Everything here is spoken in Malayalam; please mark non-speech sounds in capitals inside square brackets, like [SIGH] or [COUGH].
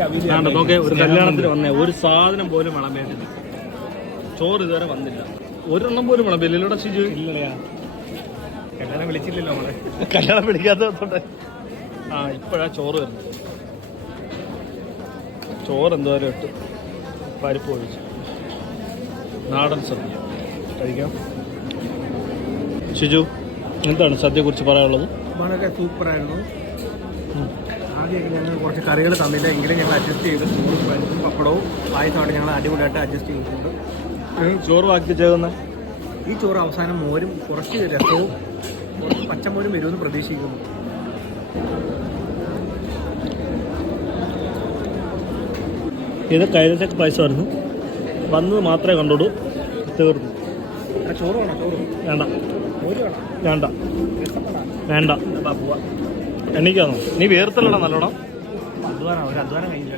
നോക്കെ ഒരു കല്യാണത്തിന് വന്നേ. ഒരു സാധനം പോലും വിളമ്പേണ്ടില്ല ചോറ് ഇതുവരെ വന്നില്ല. ഒരെണ്ണം പോലും വിളമ്പില്ലല്ലോടെ ഷിജു. ഇല്ലടയാ കല്യാണം വിളിച്ചില്ലല്ലോ നമ്മളെ [LAUGHS] കല്യാണം പിടിക്കാത്തതുകൊണ്ട് ആ ഇപ്പോഴാ ചോറ് വരുന്നത്. ചോറ് എന്തോരം ഇട്ട് പരിപ്പ് ഒഴിച്ചു. നാടൻ സദ്യ. കഴിക്കാം. ഷിജു എന്താണ് സദ്യയെക്കുറിച്ച് പറയാനുള്ളത്? വളരെ സൂപ്പറായിരുന്നു. ആദ്യമൊക്കെ ഞങ്ങൾ കുറച്ച് കറികൾ തന്നില്ല. എങ്കിലും ഞങ്ങൾ അഡ്ജസ്റ്റ് ചെയ്ത്. ചോറും പരിപ്പും പപ്പടവും പായസമായിട്ട് ഞങ്ങൾ അടിപൊളിയായിട്ട് അഡ്ജസ്റ്റ് ചെയ്തിട്ടുണ്ട്. ചോറ് ബാക്കി ചേർന്ന? ഈ ചോറ് അവസാനം മോരും കുറച്ച് രസവും കുറച്ച് പച്ചമോരും വരുമെന്ന് പ്രതീക്ഷിക്കുന്നു. ഇത് കൈതച്ചക്ക പായസമായിരുന്നു. വന്നത് മാത്രമേ കണ്ടോളൂ തീർന്നു. ചോറ് വേണം? ചോറ്. വേണ്ട. വേണ്ട. വേണ്ട. എണീക്കാന്നോ നീ വേർത്തല്ലടാ നല്ലോണം. അധ്വാനം ഒരു അധ്വാനം കഴിഞ്ഞില്ല